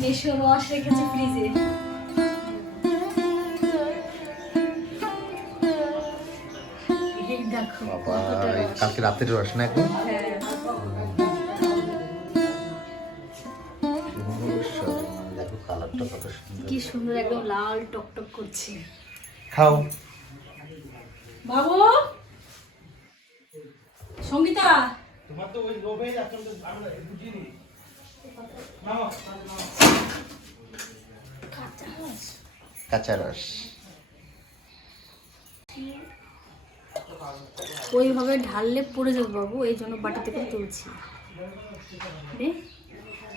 মেশো রস রেখেছে ফ্রিজে। কালকে রাতের রস না এখন? কি সুন্দর একদম লাল টকটক করছে। খাও। বাবু? সঙ্গীতা? কাঁচা রস। কাঁচা রস। ওইভাবে ঢাললে পড়ে যাবে বাবু এই জন্য বাটিতে করে তুলছি।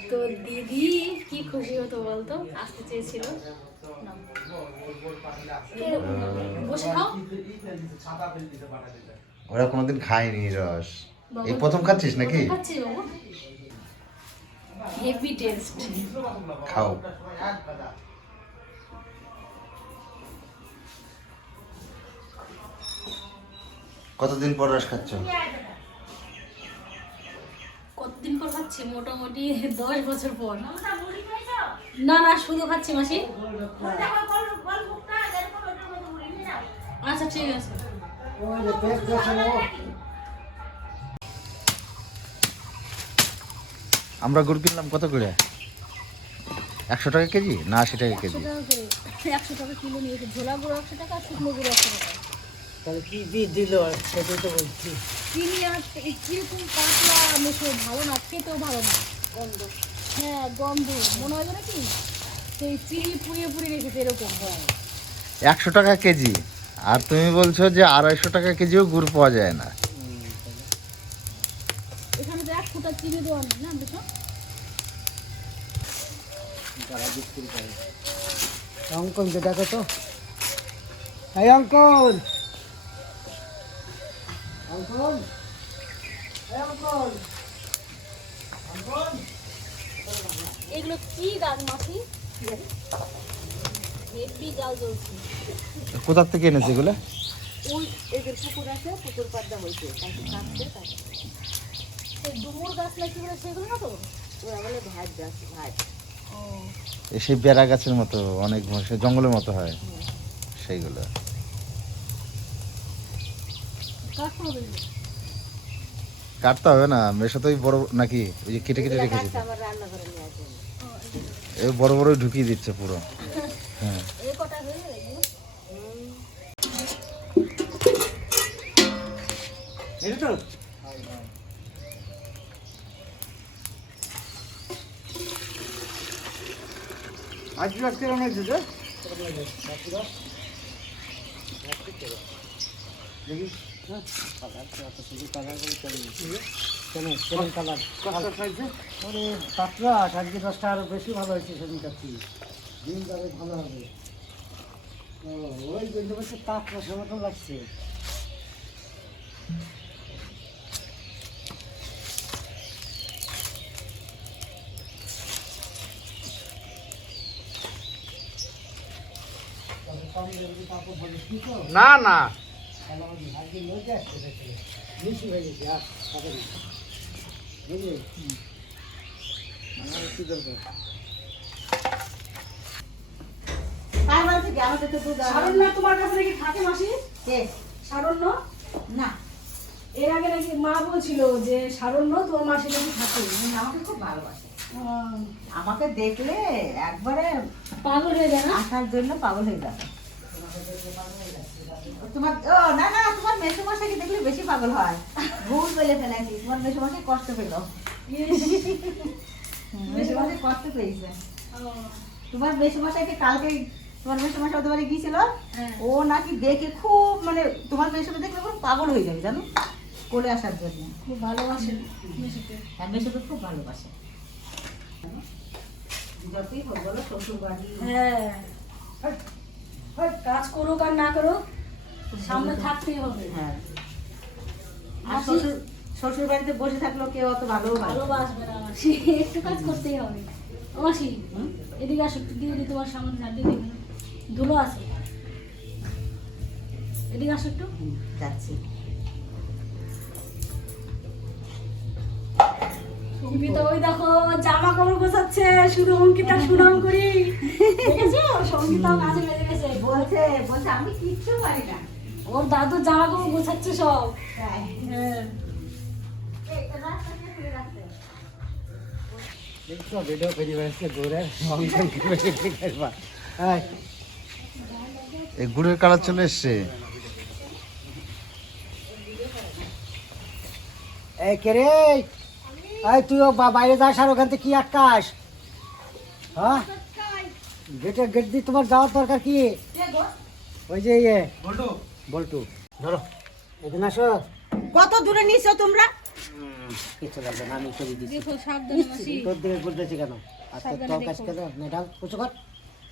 তো দিদি কি খুশি হতো বলতো? আসতে চেয়েছিল। ওরা কোনোদিন খায়নি রস। এই প্রথম খাচ্ছিস নাকি? খাচ্ছি বাবু। হেভি টেস্ট খাও। কতদিন পর রস খাচ্ছ? কতদিন পর খাচ্ছি? মোটামুটি দশ বছর পর। না না শুধু খাচ্ছি মাসি। আচ্ছা ঠিক আছে। আমরা গুড় কিনলাম কত করে? একশো টাকা কেজি না আশি টাকা কেজি? একশো টাকা কিলো ঝোলা গুঁড়ো একশো টাকা শুকনো গুঁড়ো একশো টাকা। তাহলে কি দিয়ে দিল সেটাই তো বলছি। চিনি আর এই কীরকম পাতলা মেশো ভালো না খেতেও ভালো না। গন্ধ। হ্যাঁ গন্ধ। মনে হয় যেন কি? সেই চিনি পুড়িয়ে পুড়িয়ে রেখেছে এরকম। হয়। একশো টাকা কেজি। আর তুমি বলছো যে আড়াইশো টাকা কেজিও গুড় পাওয়া যায় না। তো ফুটা চিনি দেওয়া নেই না মেশো অঙ্কনকে দেখো তো। এই অঙ্কন অঙ্কন অঙ্কন এগুলো কি গাছ কোথার থেকে এনেছে এগুলো? ওই এদের পুকুর আছে পুকুর পাড্ডা হয়েছে ডুমুর গাছ না কি বলে সেগুলো না তো? ওরা বলে ভাত গাছ ভাত ও। সেই বেড়া গাছের মতো অনেক সে জঙ্গলের মতো হয় সেইগুলো। কাটতে হবে না মেশো তো বড় নাকি ওই যে কেটে কেটে রেখেছি তো। আমার রান্না করে নিয়ে আসেন এই বড় বড়। ঢুকিয়ে দিচ্ছে পুরো। হ্যাঁ? এটা তো আজ আজকে রান্না দিতে দেখি হ্যাঁ কালার তো এত সুন্দর কালার করে চলে কেন কত খাইছে ওরে পাতলা আজকে দশটা আরও বেশি ভালো হয়েছে সেদিন কাছে দিন যাবে ভালো হবে ওই জন্য পাতলা সমতন লাগছে না না বেশি হয়ে গেছে আর খাবে না বুঝলি আমার কি দরকার কার বাড়ি থেকে আমাদের তো দুধ আর- সারণ্য তোমার কাছে নাকি থাকে মাসি? সারণ্য? না। এর আগে নাকি মা বলছিল যে সারণ্য তোমার মাসি নাকি থাকে। আমাকে খুব ভালোবাসে। আমাকে দেখলে একবারে পাগল হয়ে যায় না? আসার জন্য পাগল হয়ে যাবে। তোমার ও না না তোমার মেসোমশাইকে দেখলে বেশি পাগল হয়। ভুল বলে ফেলেছি। তোমার মেসোমশাই কষ্ট পেল। মেসোমশাই কষ্ট পেয়েছে। তোমার মেসোমশাইকে কালকে তোমার মেসোমশাই ওদের বাড়ি গিয়েছিল? হ্যাঁ। ও নাকি দেখে খুব মানে তোমার মেসোকে দেখলে পাগল হয়ে যাবে জানো? কোলে আসার জন্য। খুব ভালোবাসে হ্যাঁ মেসোকে খুব ভালোবাসে। যতই হোক বলো শ্বশুর বাড়ি হ্যাঁ। হয়, কাজ করুক আর না করুক সামনে থাকতেই হবে। হ্যাঁ। আর শ্বশুর শ্বশুর বাড়িতে বসে থাকলেও কেউ অত ভালো ভালোবাসবে না একটু কাজ করতেই হবে। মাসি এদিকে আসো দিদি তোমার সামনে না দিয়ে দিই ধুলো আছে। এদিকে আসো একটু। যাচ্ছি। অঙ্কিতা ওই দেখো জামা কাপড় গোছাচ্ছে শুধু অঙ্কিতা সুনাম করি। দেখেছ? সঙ্গীতাও লেগে গেছে। বলছে বলছে আমি কিচ্ছু পারি না। ওর দাদু জামা কাপড় গোছাচ্ছে সব। হ্যাঁ। দেখছ ভিডিও হ্যাঁ এই গুড়ের কালার চলে এসছে। এই কে রে? এই তুইও বাইরে যাস আর ওখান থেকে কি আটকাস? হ্যাঁ? গেটে গেট দিয়ে তোমার যাওয়ার দরকার কি? ওই যে ইয়ে। বল্টু। ধরো। এখানে আসো। কত দূরে নিছো তোমরা? কিছু লাগবে না আমি করে দিচ্ছি। দেখো সাবধানে মাসি তোর দিকে বলতেছি কেন? আস্তে তোর কাজ। কেন? মেডাল উঁচু কর।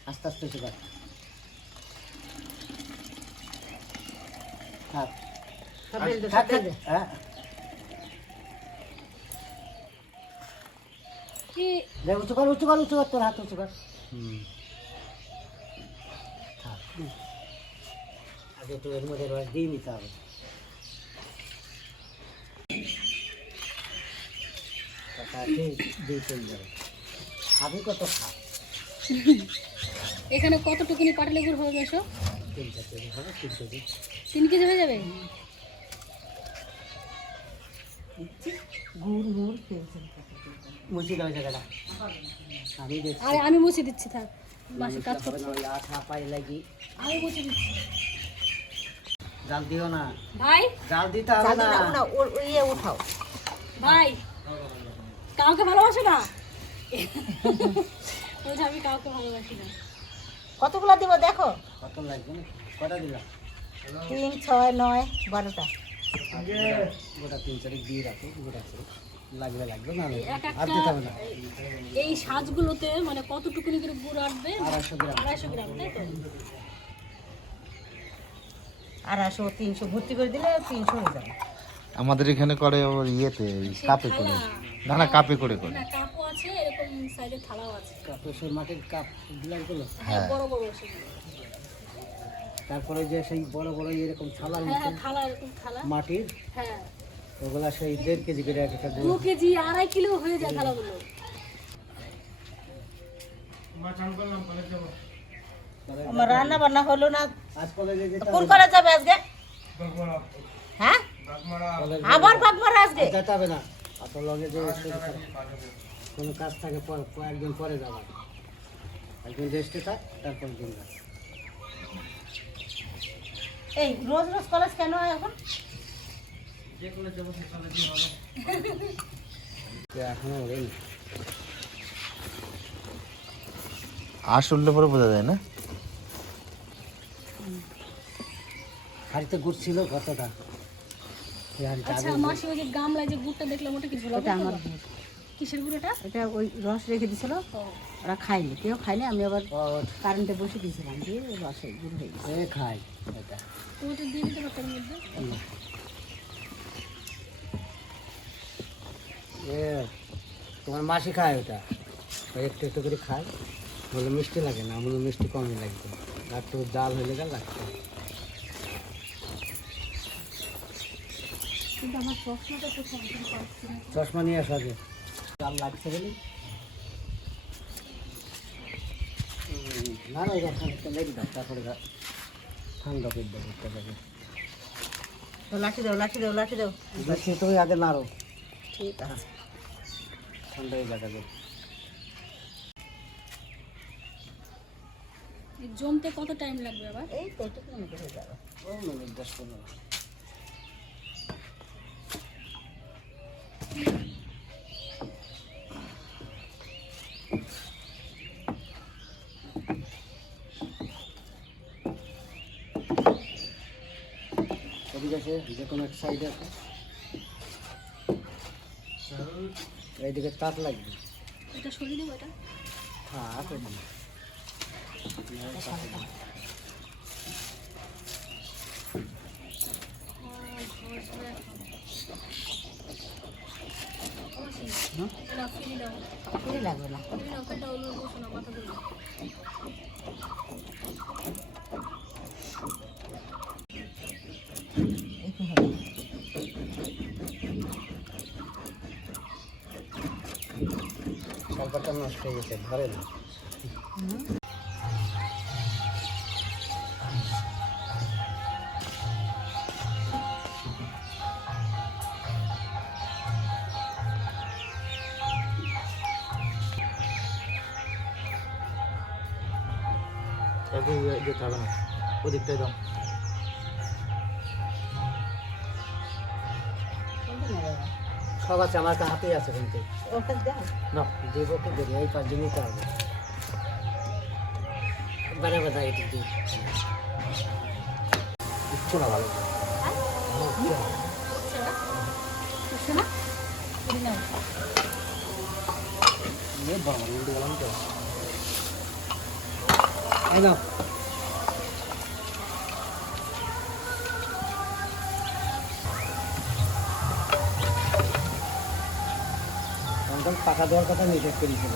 আস্তে আস্তে উঁচু কর। থাক। থাক, থাক, হ্যাঁ। কি উঁচু কর উঁচু কর উঁচু কর তোর হাত উঁচু কর। আগে এর মধ্যে রস দিয়ে নিতে হবে। খাবি কত খা। এখানে কতটুকুনি পাটালি গুড় হবে বেশো তিন চার কেজি হবে তিন কেজি। তিন কেজি হয়ে যাবে? গুড় গুড় খেলছে মুছি দাও জায়গাটা। আমি দেখছি। আরে আমি মুছে দিচ্ছি থাক। মাসি কাজ হবে না, আঠা পাই লাগি। আমি মুছে দিচ্ছি। জাল দিও না। ভাই? জাল দিতে হবে না। না ওর ওই ইয়ে উঠাও। ভাই কাউকে ভালোবাসো না? বলছে আমি কাউকে ভালোবাসি না। কতগুলো দিব দেখো? কত লাগবে? কটা দিলাম তিন ছয় নয় বারোটা। গোটা তিন চারিক দিয়ে রাখো গোটা। লাগবে লাগবে না আর একটা দিতে হবে না। এই সাজগুলোতে মানে কতটুকুনি করে গুড় আসবে আড়াইশো গ্রাম। আড়াইশো গ্রাম তাই তো? আড়াইশো তিনশো ভর্তি করে দিলে তিনশো হয়ে যাবে। আমাদের এখানে করে ওর ইয়েতে কাপে করে। না না কাপে করে করে। কাপও আছে এরকম সাইজের থালাও আছে। কাপে সেই মাটির কাপগুলো? হ্যাঁ বড় বড় তারপরে যে সেই বড় বড় এরকম হ্যাঁ মতো হ্যাঁ থালা এরকম থালা। মাটির? হ্যাঁ। ওগুলা সেই দেড় কেজি করে এক একটা দু কেজি আড়াই কিলো হয়ে যায় থালাগুলো আমার রান্না বান্না হলো না। কোন কলেজ যাবে আজকে? হ্যাঁ? আবার বাগমারা আজকে? যেতে হবে না। অত লগে যে কোনো কাজ থাকে পর পর একদিন পরে যাবার। একদিন রেস্টে থাক তারপর দিন। এই রোজ রোজ কলেজ কেন হয় এখন? এখনও আশ উঠলে পরে বোঝা যায় না? হাড়িতে গুড় ছিল কতটা আচ্ছা মাসি ওই যে গামলায় যে গুড়টা দেখলাম ওটা কি ঝোলা গুড় আমার তো? কিসের গুড় এটা ওই রস রেখে দিছিল ওরা খায়নি। কেউ খায়নি আমি আবার কারেন্টে বসে দিয়েছিলাম দিয়ে রসে গুড় হয়ে গেছে। খাই এটা। ওটা দিয়ে দিতে পারতাম মধ্যে এ তোমার মাসি খায় ওটা। ওই একটু একটু করে খায়। বলে মিষ্টি লাগে না আমার মিষ্টি কমই লাগবে। আর একটু ডাল হয়ে গেল লাগতো চশমা নিয়ে আসো আগে। ডাল লাগছে বলি। না না এটা ঠান্ডা লেগে দাও তারপরে ঠান্ডা করে দেবো একটা যাবে তো লাঠি দাও লাঠি দাও লাঠি দাও। বেশি তুমি আগে নাড়ো। ঠিক আছে। ঠান্ডা হয়ে যাবে জমতে কত টাইম লাগবে আবার? এই তো এটুকু মনে হয়ে যাবে। ও মিনিট দশ পনেরো এদিকে আছে যে কোনো এক সাইডে আছে। এইদিকে তাপ লাগবে এটা সরিয়ে দেবো এটা থাক লাগবে না কথা বলব একটু হবে ব্যাপারটা নষ্ট হয়ে গেছে ধরে না যেতে হবে না ওদিকটাই দাও সব আছে আমার হাতেই আছে কিন্তু। না দেবো কি দেবো এই পাঁচ দিনই তো হবে। বারে বারে এটি দিই ইচ্ছু না? ভালো এই নাও। পাকা দেওয়ার কথা নিষেধ করেছিল